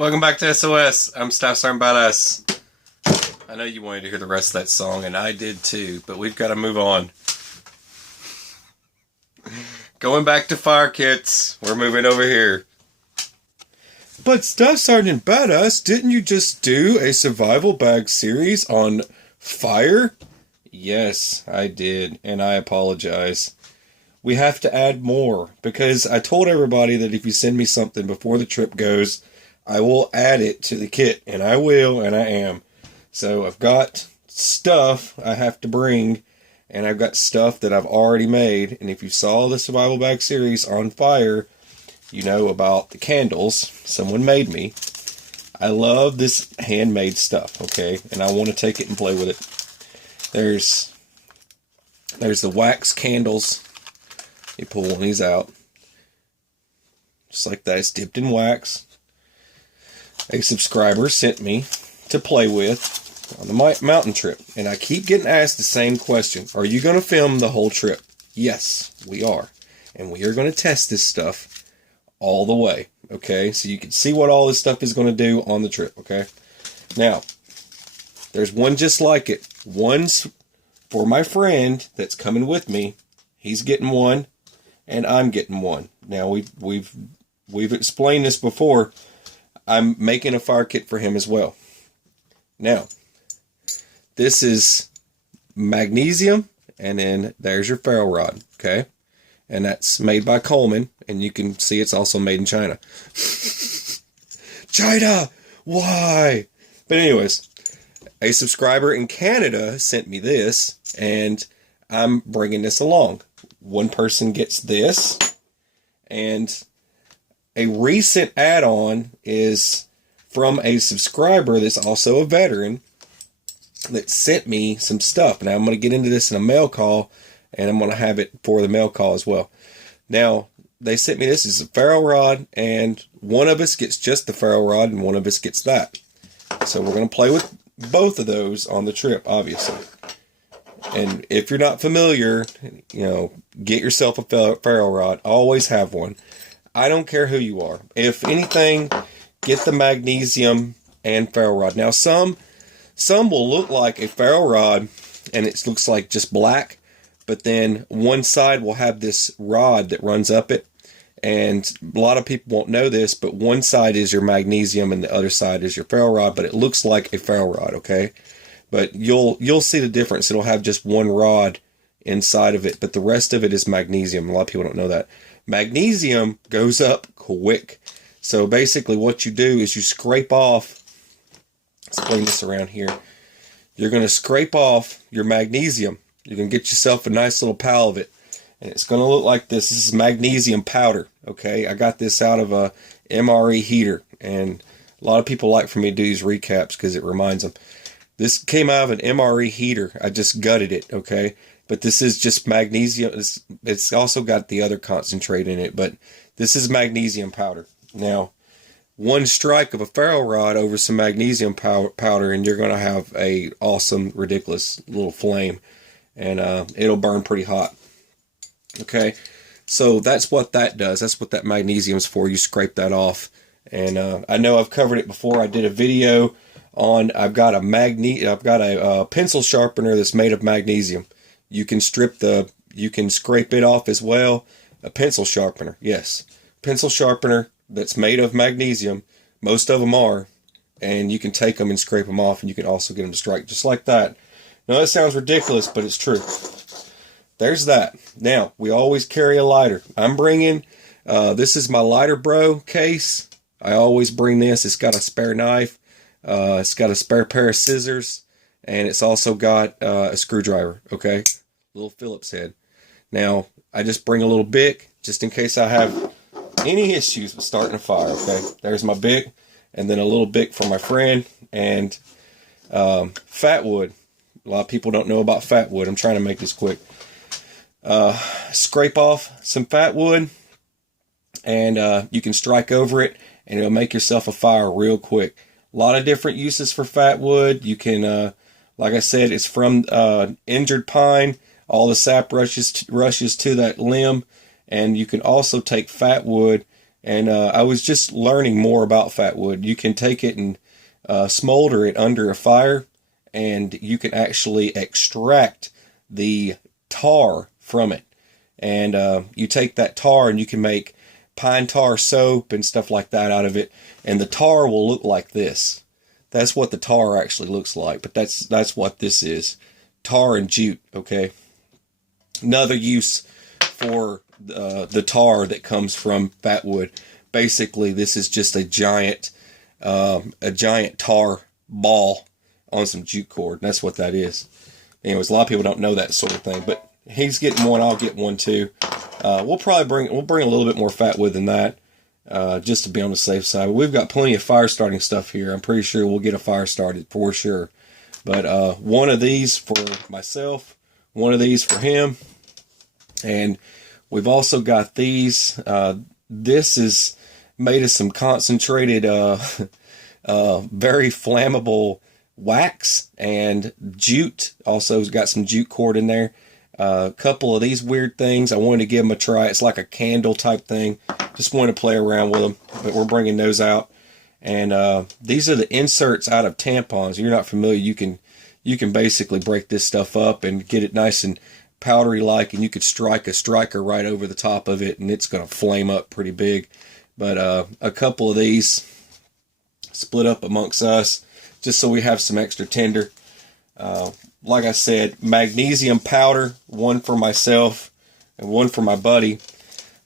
Welcome back to SOS. I'm Staff Sergeant Badass. I know you wanted to hear the rest of that song, and I did too, but we've got to move on. Going back to fire kits. We're moving over here. But Staff Sergeant Badass, didn't you just do a survival bag series on fire? Yes, I did, and I apologize. We have to add more, because I told everybody that if you send me something before the trip goes, I will add it to the kit, and I will, and I am. So I've got stuff I have to bring, and I've got stuff that I've already made, and if you saw the survival bag series on fire, you know about the candles someone made me. I love this handmade stuff, okay, and I want to take it and play with it. There's the wax candles. You pull one of these out, just like that. It's dipped in wax. A subscriber sent me to play with on the mountain trip, and I keep getting asked the same question: are you going to film the whole trip? Yes, we are, and we are going to test this stuff all the way. Okay, so you can see what all this stuff is going to do on the trip. Okay, now there's one just like it. One's for my friend that's coming with me. He's getting one, and I'm getting one. Now we've explained this before. I'm making a fire kit for him as well. Now, this is magnesium, and then there's your ferro rod, okay? And that's made by Coleman, and you can see it's also made in China. China! Why? But anyways, a subscriber in Canada sent me this, and I'm bringing this along. One person gets this, and a recent add-on is from a subscriber that's also a veteran that sent me some stuff. Now, I'm going to get into this in a mail call, and I'm going to have it for the mail call as well. Now, they sent me this as a ferro rod, and one of us gets just the ferro rod, and one of us gets that. So we're going to play with both of those on the trip, obviously. And if you're not familiar, you know, get yourself a ferro rod. Always have one. I don't care who you are. If anything, get the magnesium and ferro rod. Now, some will look like a ferro rod, and it looks like just black, but then one side will have this rod that runs up it, and a lot of people won't know this, but one side is your magnesium and the other side is your ferro rod, but it looks like a ferro rod, okay? But you'll see the difference. It'll have just one rod inside of it, but the rest of it is magnesium. A lot of people don't know that. Magnesium goes up quick. So basically what you do is you scrape off, let's bring this around here. You're going to scrape off your magnesium. You're going to get yourself a nice little pile of it. And it's going to look like this. This is magnesium powder, okay? I got this out of a MRE heater. And a lot of people like for me to do these recaps because it reminds them. This came out of an MRE heater. I just gutted it, okay? But this is just magnesium. It's also got the other concentrate in it, but this is magnesium powder. Now, one strike of a ferro rod over some magnesium powder, and you're going to have a awesome, ridiculous little flame, and it'll burn pretty hot. Okay, so that's what that does. That's what that magnesium is for. You scrape that off, and I know I've covered it before. I did a video on. I've got a pencil sharpener that's made of magnesium. You can you can scrape it off as well. A pencil sharpener, yes. Pencil sharpener that's made of magnesium. Most of them are. And you can take them and scrape them off, and you can also get them to strike just like that. Now, that sounds ridiculous, but it's true. There's that. Now, we always carry a lighter. I'm bringing, this is my lighter bro case. I always bring this. It's got a spare knife. It's got a spare pair of scissors. And it's also got a screwdriver, okay? Little Phillips head. Now, I just bring a little Bic just in case I have any issues with starting a fire, okay? There's my Bic, and then a little Bic for my friend, and Fatwood. A lot of people don't know about Fatwood. I'm trying to make this quick. Scrape off some Fatwood, and you can strike over it, and it'll make yourself a fire real quick. A lot of different uses for Fatwood. You can, like I said, it's from injured pine. All the sap rushes to that limb, and you can also take Fatwood And I was just learning more about Fatwood. You can take it and smolder it under a fire, and you can actually extract the tar from it. And you take that tar and you can make pine tar soap and stuff like that out of it. And the tar will look like this. That's what the tar actually looks like. But that's what this is. Tar and jute, okay? Another use for the tar that comes from Fatwood. Basically, this is just a giant tar ball on some jute cord. That's what that is. Anyways, a lot of people don't know that sort of thing, but he's getting one. I'll get one too. We'll bring a little bit more Fatwood than that, just to be on the safe side. But we've got plenty of fire starting stuff here. I'm pretty sure we'll get a fire started for sure. But one of these for myself, one of these for him, and we've also got these. This is made of some concentrated, very flammable wax and jute. Also, has got some jute cord in there. A couple of these weird things. I wanted to give them a try. It's like a candle type thing. Just wanted to play around with them. But we're bringing those out. And these are the inserts out of tampons. If you're not familiar, you can basically break this stuff up and get it nice and powdery like, and you could strike a striker right over the top of it, and it's going to flame up pretty big. But a couple of these split up amongst us, just so we have some extra tinder. Like I said, magnesium powder, one for myself and one for my buddy.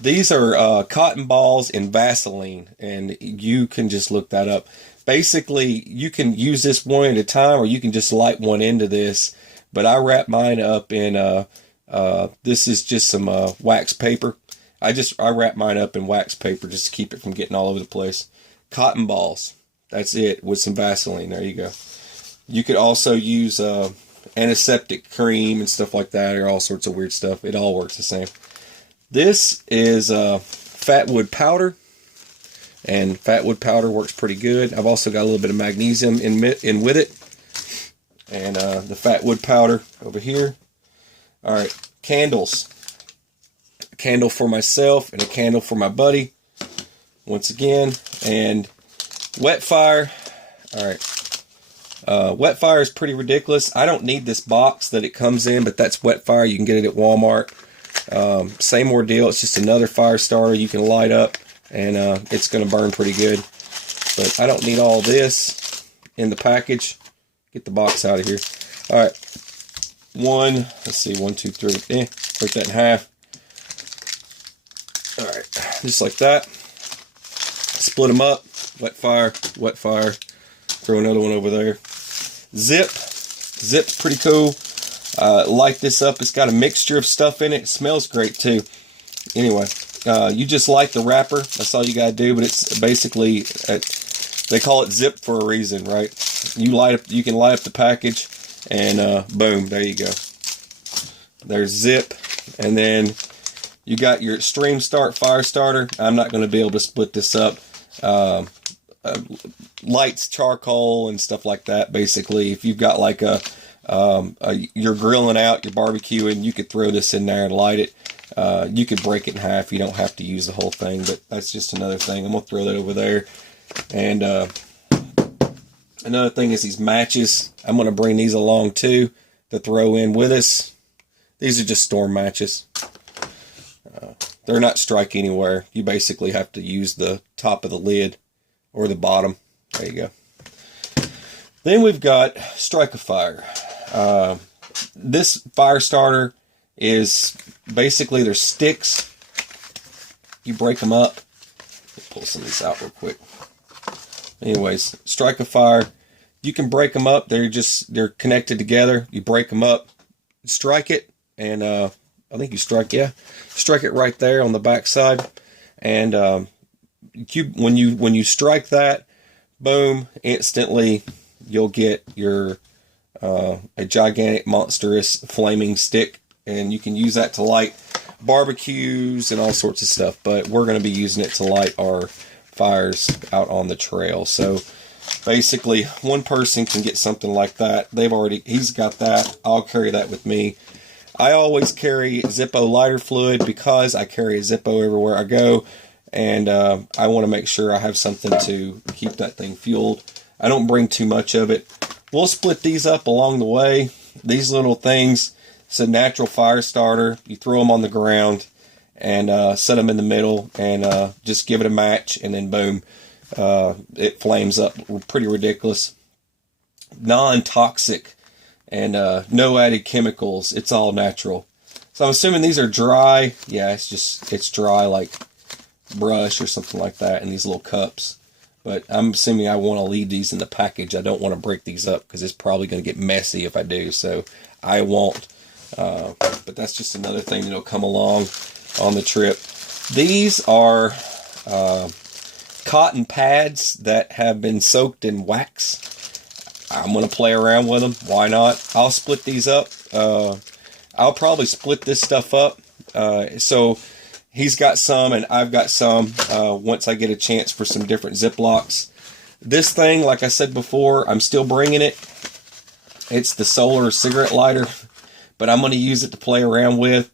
These are cotton balls in Vaseline, and you can just look that up. Basically, you can use this one at a time, or you can just light one into this. But I wrap mine up in, this is just some wax paper. I wrap mine up in wax paper just to keep it from getting all over the place. Cotton balls. That's it, with some Vaseline. There you go. You could also use antiseptic cream and stuff like that, or all sorts of weird stuff. It all works the same. This is Fatwood powder, and Fatwood powder works pretty good. I've also got a little bit of magnesium in with it, and the Fatwood powder over here. All right, candles. A candle for myself and a candle for my buddy. Once again, and wet fire. All right. Wet fire is pretty ridiculous. I don't need this box that it comes in, but that's wet fire. You can get it at Walmart. Same ordeal. It's just another fire starter you can light up, and it's going to burn pretty good. But I don't need all this in the package. Get the box out of here. All right. Let's see, 1, 2, 3. Break that in half. All right. Just like that. Split them up. Wet fire, wet fire. Throw another one over there. Zip. Zip's pretty cool. Light this up. It's got a mixture of stuff in it. It smells great too. Anyway, you just light the wrapper. That's all you gotta do. But it's basically, they call it zip for a reason, right? You can light up the package, and boom, there you go. There's zip, and then you got your extreme start fire starter. I'm not going to be able to split this up. Lights charcoal and stuff like that. Basically, if you've got like you're grilling out, you're barbecuing, you could throw this in there and light it. You could break it in half. You don't have to use the whole thing, but that's just another thing. I'm gonna throw that over there. And another thing is these matches. I'm gonna bring these along too to throw in with us. These are just storm matches. They're not strike anywhere. You basically have to use the top of the lid or the bottom. There you go. Then we've got Strike-A-Fire. This fire starter is basically, there's sticks. You break them up. Let me pull some of these out real quick. Anyways, Strike-A-Fire. You can break them up. They're connected together. You break them up, strike it, and I think you strike it right there on the back side. And when you strike that, boom, instantly you'll get your a gigantic, monstrous flaming stick, and you can use that to light barbecues and all sorts of stuff. But we're going to be using it to light our fires out on the trail. So basically, one person can get something like that. He's got that. I'll carry that with me. I always carry Zippo lighter fluid because I carry a Zippo everywhere I go. and I want to make sure I have something to keep that thing fueled. I don't bring too much of it. We'll split these up along the way. These little things, it's a natural fire starter. You throw them on the ground and set them in the middle and just give it a match, and then boom, it flames up pretty ridiculous. Non-toxic and no added chemicals. It's all natural. So I'm assuming these are dry. Yeah, it's dry like brush or something like that in these little cups. But I'm assuming I want to leave these in the package. I don't want to break these up because it's probably going to get messy if I do. So I won't. But that's just another thing that'll come along on the trip. These are cotton pads that have been soaked in wax. I'm going to play around with them. Why not? I'll split these up. I'll probably split this stuff up. So he's got some and I've got some once I get a chance for some different Ziplocs. This thing, like I said before, I'm still bringing it. It's the solar cigarette lighter, but I'm going to use it to play around with.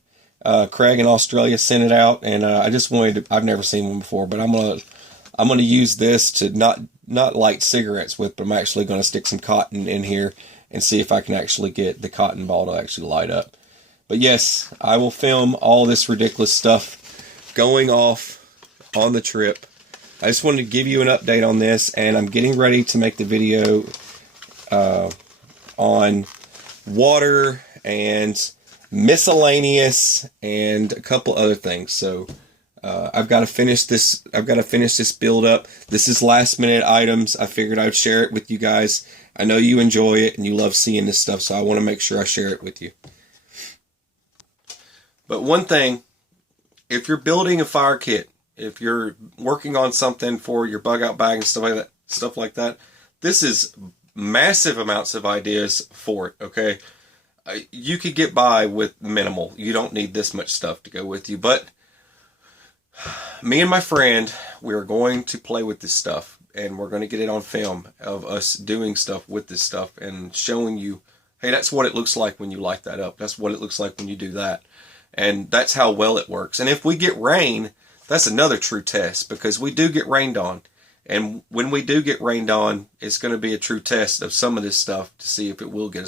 Craig in Australia sent it out, and I just wanted to, I've never seen one before, but I'm going to use this to not light cigarettes with, but I'm actually going to stick some cotton in here and see if I can actually get the cotton ball to actually light up. But yes, I will film all this ridiculous stuff going off on the trip. I just wanted to give you an update on this, and I'm getting ready to make the video on water and miscellaneous and a couple other things. So I've got to finish this. I've got to finish this build up. This is last minute items. I figured I'd share it with you guys. I know you enjoy it and you love seeing this stuff, so I want to make sure I share it with you. But one thing, if you're building a fire kit, if you're working on something for your bug out bag and stuff like that, this is massive amounts of ideas for it. Okay, you could get by with minimal. You don't need this much stuff to go with you. But me and my friend, we're going to play with this stuff, and we're going to get it on film of us doing stuff with this stuff and showing you, hey, that's what it looks like when you light that up. That's what it looks like when you do that. And that's how well it works. And if we get rain, that's another true test, because we do get rained on. And when we do get rained on, it's going to be a true test of some of this stuff to see if it will get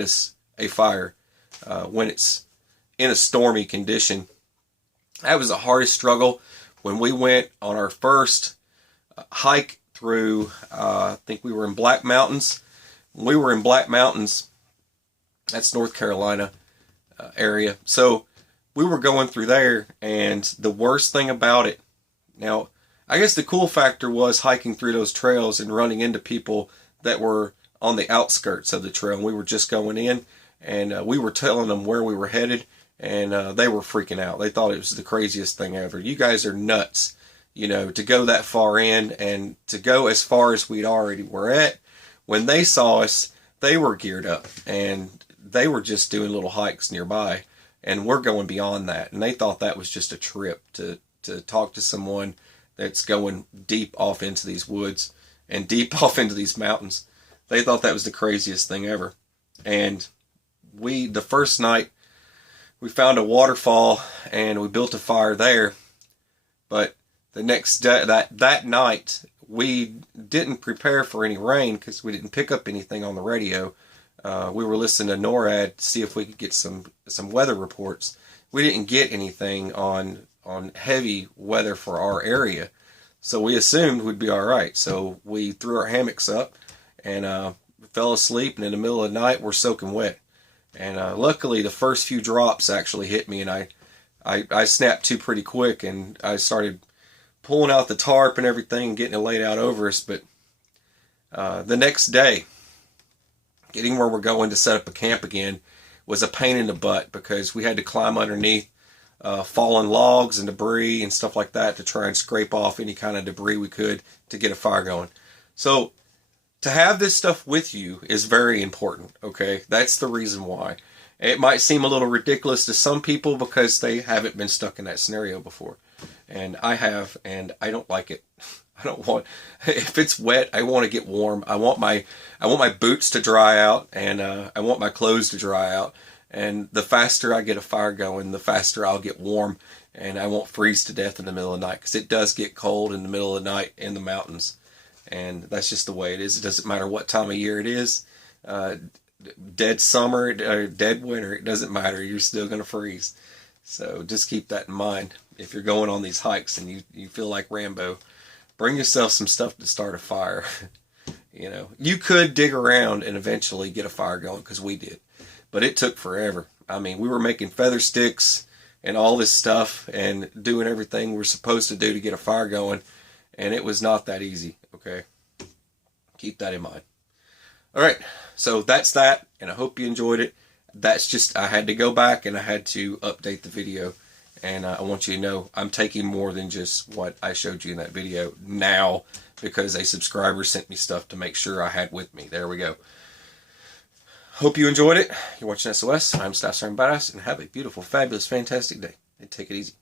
us a fire when it's in a stormy condition. That was the hardest struggle when we went on our first hike through, I think we were in Black Mountains. When we were in Black Mountains, that's North Carolina area. So we were going through there, and the worst thing about it, now, I guess the cool factor was hiking through those trails and running into people that were on the outskirts of the trail. And we were just going in, and we were telling them where we were headed, and they were freaking out. They thought it was the craziest thing ever. You guys are nuts, to go that far in and to go as far as we'd already were at. When they saw us, they were geared up, and they were just doing little hikes nearby, and we're going beyond that. And they thought that was just a trip to talk to someone that's going deep off into these woods and deep off into these mountains. They thought that was the craziest thing ever. And the first night, we found a waterfall and we built a fire there. But the next day, that night, we didn't prepare for any rain because we didn't pick up anything on the radio. We were listening to NORAD to see if we could get some weather reports. We didn't get anything on heavy weather for our area, so we assumed we'd be all right. So we threw our hammocks up and fell asleep, and in the middle of the night we're soaking wet. And luckily the first few drops actually hit me, and I snapped to pretty quick, and I started pulling out the tarp and everything and getting it laid out over us. But the next day, getting where we're going to set up a camp again was a pain in the butt, because we had to climb underneath fallen logs and debris and stuff like that to try and scrape off any kind of debris we could to get a fire going. So to have this stuff with you is very important, okay? That's the reason why. It might seem a little ridiculous to some people because they haven't been stuck in that scenario before. And I have, and I don't like it. I don't want, if it's wet, I want to get warm. I want my boots to dry out, and I want my clothes to dry out. And the faster I get a fire going, the faster I'll get warm, and I won't freeze to death in the middle of the night, because it does get cold in the middle of the night in the mountains. And that's just the way it is. It doesn't matter what time of year it is. Dead summer or dead winter, it doesn't matter. You're still going to freeze. So just keep that in mind. If you're going on these hikes and you feel like Rambo, bring yourself some stuff to start a fire. You know, you could dig around and eventually get a fire going, because we did. But it took forever. I mean, we were making feather sticks and all this stuff and doing everything we're supposed to do to get a fire going. And it was not that easy, okay? Keep that in mind. All right, so that's that, and I hope you enjoyed it. That's just, I had to go back and I had to update the video. And I want you to know I'm taking more than just what I showed you in that video now, because a subscriber sent me stuff to make sure I had with me. There we go. Hope you enjoyed it. You're watching SOS. I'm Staff Sergeant Badass, and have a beautiful, fabulous, fantastic day. And take it easy.